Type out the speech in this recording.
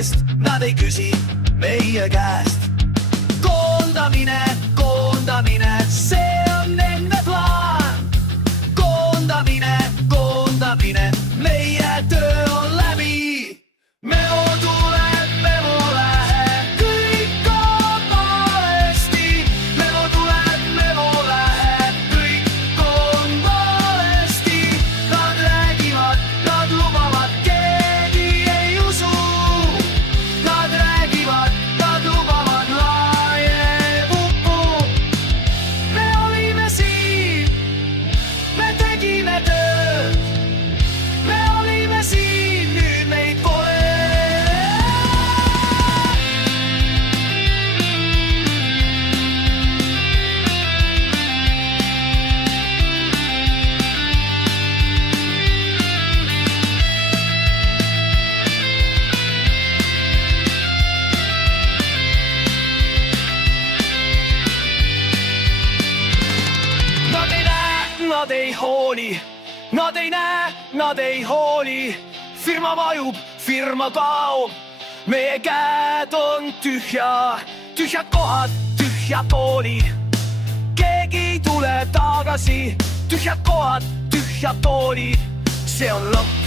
eest, nad ei küsi meie käest. koondamine, koondamine, see on nende plaan. koondamine, koondamine, meie töö on läbi. Memo tuleb, memo läheb, kõik on valesti. Memo tuleb, memo läheb, kõik on valesti. Nad räägivad, nad lubavad, keegi ei usu. Nad räägivad, nad lubavad, laie pupu. Me olime siin, me tegime tööd. Me olime siin, nüüd meid pole. Nad ei näe, nad ei hooli. Nad ei näe, nad ei hooli. Firma vajub, firma kaob. Meie käed on tühja, tühjad kohad, tühjad toolid. Keegi ei tule tagasi, tühjad kohad, tühjad toolid. See on lõpp.